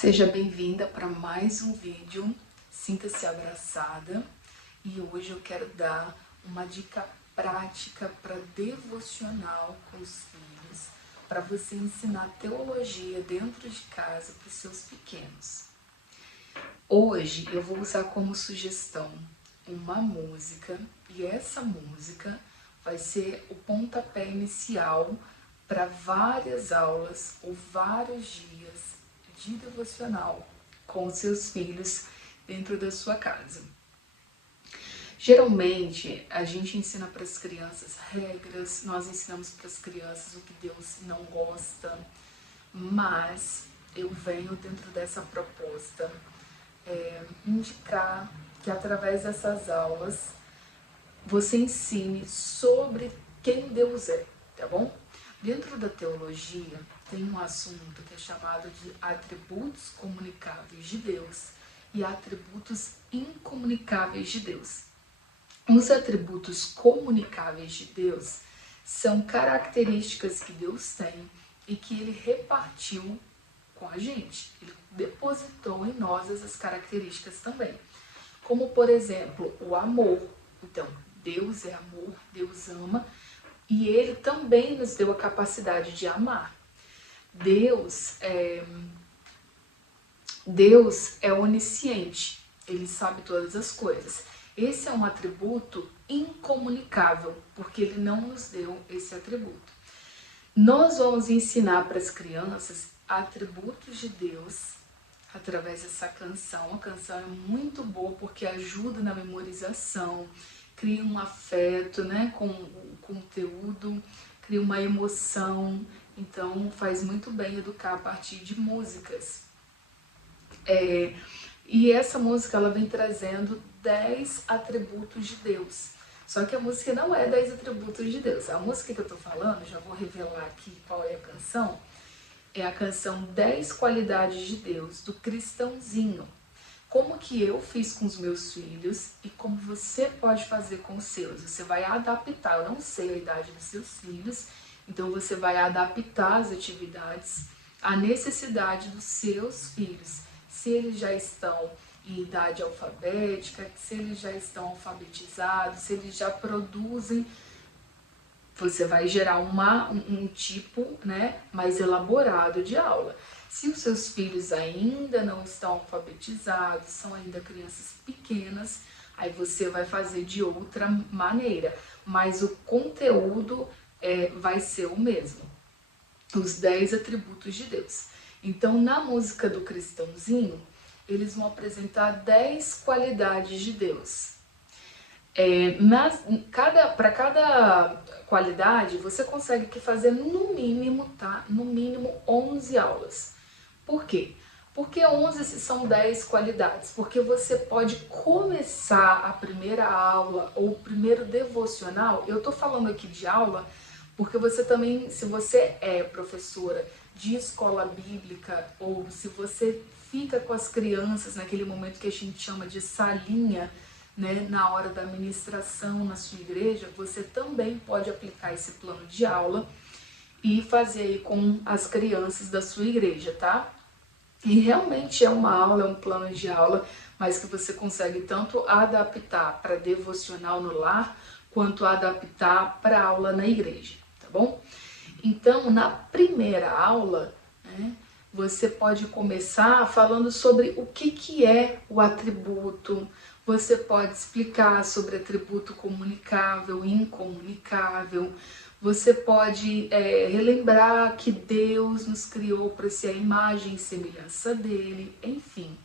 Seja bem-vinda para mais um vídeo, sinta-se abraçada, e hoje eu quero dar uma dica prática para devocional com os filhos, para você ensinar teologia dentro de casa para os seus pequenos. Hoje eu vou usar como sugestão uma música, e essa música vai ser o pontapé inicial para várias aulas ou vários dias de devocional com seus filhos dentro da sua casa. Geralmente a gente ensina para as crianças regras, nós ensinamos para as crianças o que Deus não gosta, mas eu venho dentro dessa proposta indicar que através dessas aulas você ensine sobre quem Deus é, tá bom? Dentro da teologia tem um assunto que é chamado de atributos comunicáveis de Deus e atributos incomunicáveis de Deus. Os atributos comunicáveis de Deus são características que Deus tem e que Ele repartiu com a gente. Ele depositou em nós essas características também. Como, por exemplo, o amor. Então, Deus é amor, Deus ama, e Ele também nos deu a capacidade de amar. Deus é onisciente, Ele sabe todas as coisas. Esse é um atributo incomunicável, porque Ele não nos deu esse atributo. Nós vamos ensinar para as crianças atributos de Deus através dessa canção. A canção é muito boa porque ajuda na memorização, cria um afeto, né, com o conteúdo, cria uma emoção, então faz muito bem educar a partir de músicas. E essa música ela vem trazendo 10 atributos de Deus. Só que a música não é 10 atributos de Deus. A música que eu tô falando, já vou revelar aqui qual é a canção, é a canção 10 qualidades de Deus, do Cristãozinho. Como que eu fiz com os meus filhos e como você pode fazer com os seus. Você vai adaptar, eu não sei a idade dos seus filhos, então você vai adaptar as atividades à necessidade dos seus filhos. Se eles já estão em idade alfabética, se eles já estão alfabetizados, se eles já produzem, você vai gerar um tipo, né, mais elaborado de aula. Se os seus filhos ainda não estão alfabetizados, são ainda crianças pequenas, aí você vai fazer de outra maneira, mas o conteúdo vai ser o mesmo, os 10 atributos de Deus. Então, na música do Cristãozinho, eles vão apresentar 10 qualidades de Deus. Para cada qualidade, você consegue fazer no mínimo, tá? No mínimo 11 aulas. Por quê? Porque 11 se são 10 qualidades, porque você pode começar a primeira aula ou o primeiro devocional. Eu tô falando aqui de aula porque você também, se você é professora de escola bíblica ou se você fica com as crianças naquele momento que a gente chama de salinha, né, na hora da ministração na sua igreja, você também pode aplicar esse plano de aula e fazer aí com as crianças da sua igreja, tá? E realmente é uma aula, é um plano de aula, mas que você consegue tanto adaptar para devocional no lar, quanto adaptar para aula na igreja, tá bom? Então, na primeira aula, né, você pode começar falando sobre o que é o atributo. Você pode explicar sobre atributo comunicável e incomunicável. Você pode relembrar que Deus nos criou para ser a imagem e semelhança dele. Enfim,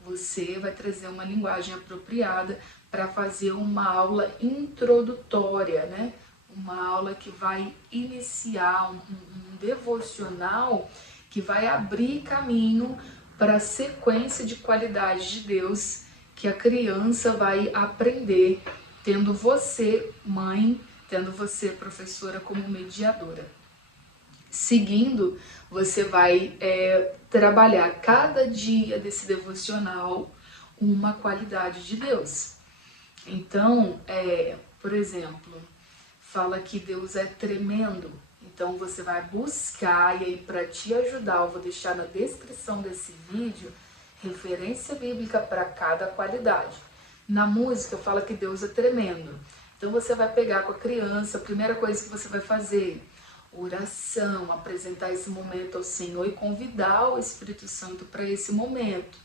você vai trazer uma linguagem apropriada para fazer uma aula introdutória, né? Uma aula que vai iniciar um devocional que vai abrir caminho para a sequência de qualidades de Deus que a criança vai aprender, tendo você, mãe, tendo você, professora, como mediadora. Seguindo, você vai trabalhar cada dia desse devocional uma qualidade de Deus. Então, por exemplo, fala que Deus é tremendo. Então você vai buscar, e aí para te ajudar, eu vou deixar na descrição desse vídeo referência bíblica para cada qualidade. Na música eu falo que Deus é tremendo. Então você vai pegar com a criança, a primeira coisa que você vai fazer, oração, apresentar esse momento ao Senhor e convidar o Espírito Santo para esse momento.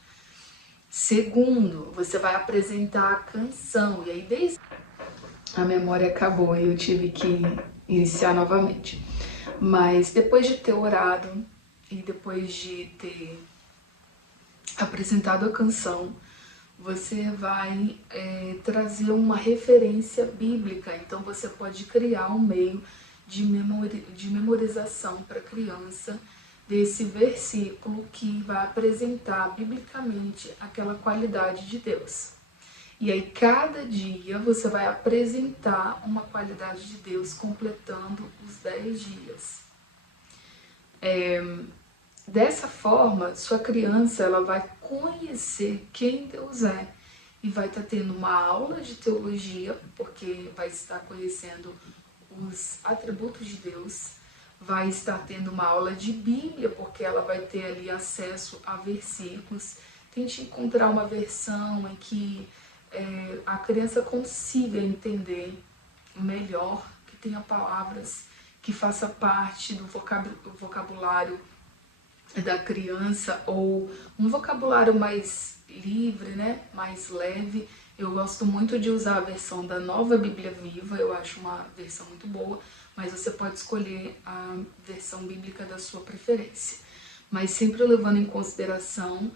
Segundo, você vai apresentar a canção, e aí desde a memória acabou e eu tive que iniciar novamente. Mas depois de ter orado e depois de ter apresentado a canção, você vai trazer uma referência bíblica. Então você pode criar um meio de memorização para a criança desse versículo que vai apresentar biblicamente aquela qualidade de Deus. E aí cada dia você vai apresentar uma qualidade de Deus completando os 10 dias. Dessa forma, sua criança ela vai conhecer quem Deus é e vai estar tendo uma aula de teologia, porque vai estar conhecendo os atributos de Deus, vai estar tendo uma aula de Bíblia, porque ela vai ter ali acesso a versículos. Tente encontrar uma versão em que a criança consiga entender melhor, que tenha palavras que faça parte do vocabulário da criança, ou um vocabulário mais livre, né? Mais leve. Eu gosto muito de usar a versão da Nova Bíblia Viva, eu acho uma versão muito boa, mas você pode escolher a versão bíblica da sua preferência. Mas sempre levando em consideração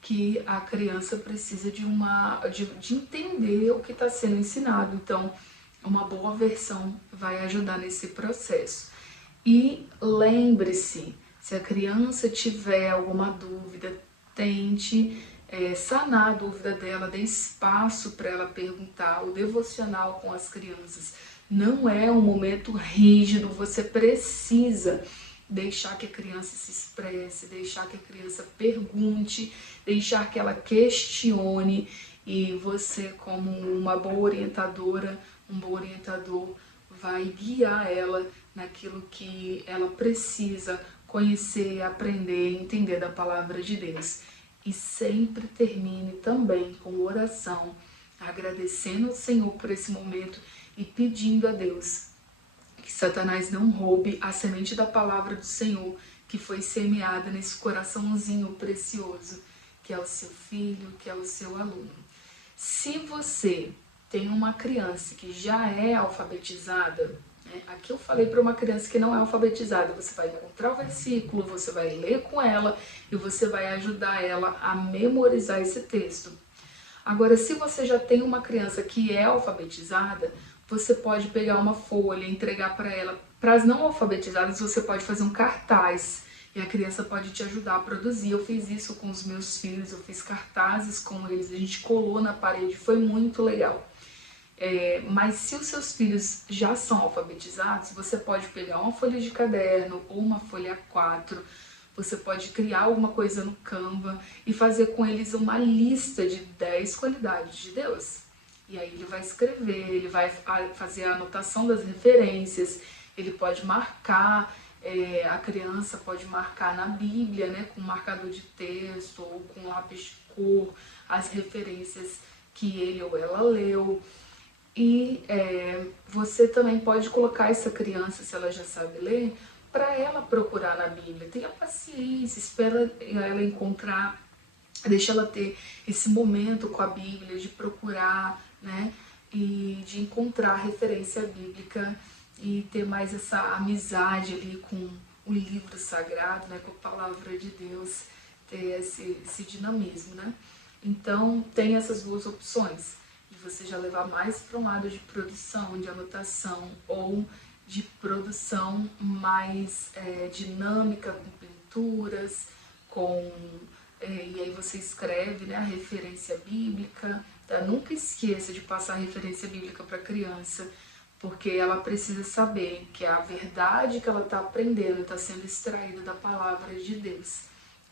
que a criança precisa de entender o que está sendo ensinado. Então, uma boa versão vai ajudar nesse processo. E lembre-se, se a criança tiver alguma dúvida, tente sanar a dúvida dela, dê espaço para ela perguntar. O devocional com as crianças não é um momento rígido, você precisa deixar que a criança se expresse, deixar que a criança pergunte, deixar que ela questione, e você, como uma boa orientadora, um bom orientador, vai guiar ela naquilo que ela precisa conhecer, aprender, entender da palavra de Deus. E sempre termine também com oração, agradecendo ao Senhor por esse momento e pedindo a Deus que Satanás não roube a semente da palavra do Senhor que foi semeada nesse coraçãozinho precioso, que é o seu filho, que é o seu aluno. Se você tem uma criança que já é alfabetizada, aqui eu falei para uma criança que não é alfabetizada, você vai encontrar o versículo, você vai ler com ela e você vai ajudar ela a memorizar esse texto. Agora, se você já tem uma criança que é alfabetizada, você pode pegar uma folha e entregar para ela. Para as não alfabetizadas, você pode fazer um cartaz e a criança pode te ajudar a produzir. Eu fiz isso com os meus filhos, eu fiz cartazes com eles, a gente colou na parede, foi muito legal. Mas se os seus filhos já são alfabetizados, você pode pegar uma folha de caderno ou uma folha A4, você pode criar alguma coisa no Canva e fazer com eles uma lista de 10 qualidades de Deus. E aí ele vai escrever, ele vai fazer a anotação das referências, ele pode marcar, a criança pode marcar na Bíblia, né, com marcador de texto ou com lápis de cor, as referências que ele ou ela leu. E você também pode colocar essa criança, se ela já sabe ler, para ela procurar na Bíblia. Tenha paciência, espera ela encontrar, deixa ela ter esse momento com a Bíblia, de procurar, né, e de encontrar referência bíblica e ter mais essa amizade ali com o livro sagrado, né, com a palavra de Deus, ter esse dinamismo, né. Então, tem essas duas opções, de você já levar mais para um lado de produção, de anotação, ou de produção mais dinâmica, com pinturas, e aí você escreve, né, a referência bíblica. Tá? Nunca esqueça de passar a referência bíblica para a criança, porque ela precisa saber que a verdade que ela está aprendendo está sendo extraída da palavra de Deus.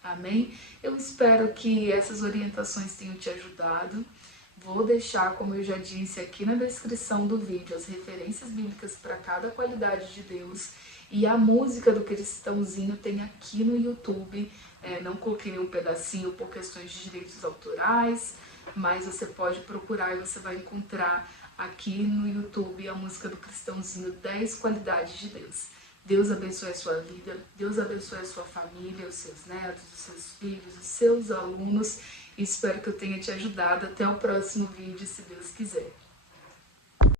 Amém? Eu espero que essas orientações tenham te ajudado. Vou deixar, como eu já disse, aqui na descrição do vídeo as referências bíblicas para cada qualidade de Deus. E a música do Cristãozinho tem aqui no YouTube. Não coloquei nenhum pedacinho por questões de direitos autorais, mas você pode procurar e você vai encontrar aqui no YouTube a música do Cristãozinho, 10 qualidades de Deus. Deus abençoe a sua vida, Deus abençoe a sua família, os seus netos, os seus filhos, os seus alunos. Espero que eu tenha te ajudado. Até o próximo vídeo, se Deus quiser.